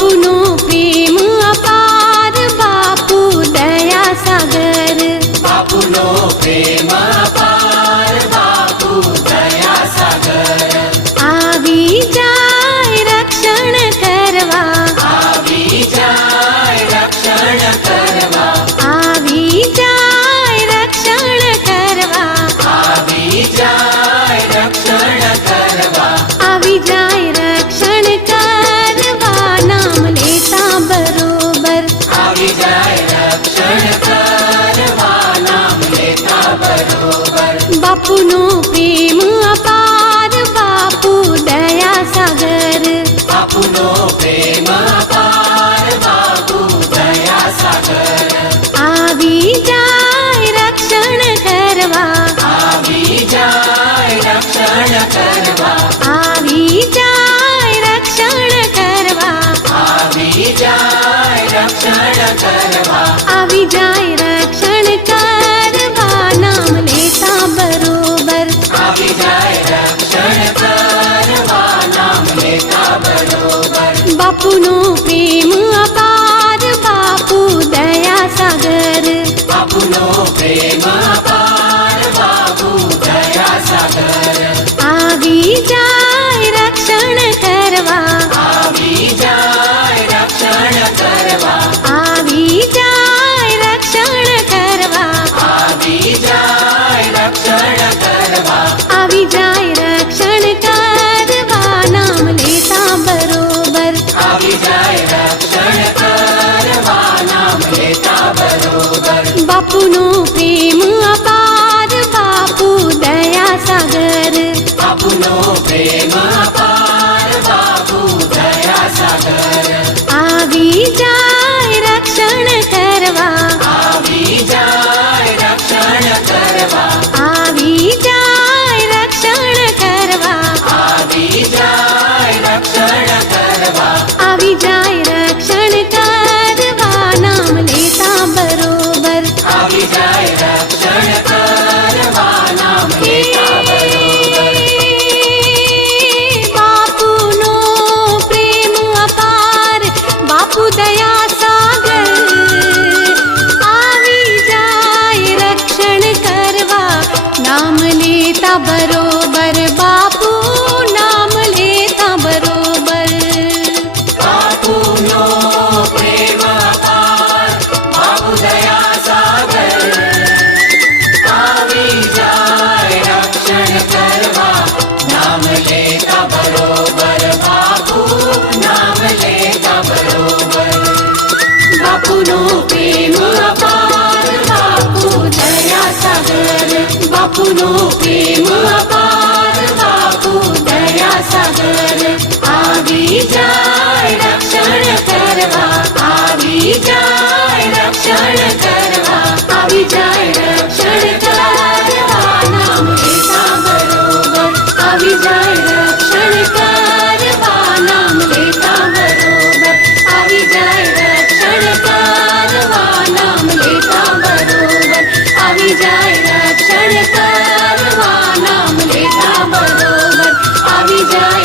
बापूनो प्रेम अपार, बापू दया सागर। बापूनो प्रेम अपार, बापू दया सागर। आवी जाय रक्षण करवा, आवी जाय रक्षण करवा, आवी जाय रक्षण करवा, आवी जाय रक्षण करवा, आवी जाय रक्षण करवा, नाम लेता बरोबर। आवी जाय रक्षण करवा, नाम लेता बरोबर। बापूनो प्रेम अपार, बापू दया सागर। बापूनो प्रेम अपार, बापू दया सागर। आवी जाय रक्षण करवा, आवी जाय रक्षण करवा, आवी जाय रक्षण करवा, आवी जाय रक्षण करवा, आवी जाय रक्षण करवा, नाम लेता बरोबर। आवी जाय रक्षण करवा, नाम लेता बरोबर। बापूनो प्रेम अपार, बापू दया सागर। बापूनो प्रेम अपार, बापू दया सागर। आवी जाय रक्षण करवा, आवी जाय रक्षण करवा, आवी जाय रक्षण करवा, आवी जाय रक्षण करवा, आवी जाय रक्षण करवा, नाम लेता बरोबर। आवी जाय रक्षण करवा, नाम लेता बरोबर। बापूनो प्रेम अपार, बापू दया सागर। बापूनो प्रेम अपार, बापू दया सागर। आवी जाय रक्षण करवा, आवी जाय रक्षण करवा, आवी जाय रक्षण करवा, आवी जाय रक्षण करवा, आवी जाय रक्षण करवा, नाम लेता बरोबर। आवी जाय रक्षण करवा, नाम लेता बरोबर। बापूनो प्रेम अपार, बापू दया सागर। आवी जाय रक्षण करवा, नाम लेता बरोबर, बापू नाम लेता बरोबर। बापूनो प्रेम अपार, बापू दया सागर। आवी जाय रक्षण करवा, नाम लेता बरोबर, बापू नाम लेता बरोबर। बापूनो प्रेम अपार, बापू दया सागर। बापूनो प्रेम अपार, बापू दया सागर। आवी जाय रक्षण करवा, आवी जाय रक्षण करवा, आवी जाय रक्षण करवा, नाम लेता बरोबर। आवी जाय रक्षण करवा, नाम लेता बरोबर। आवी जाय रक्षण करवा, नाम लेता बरोबर। आवी जाय रक्षण करवा, नाम लेता बरोबर। आवी जाय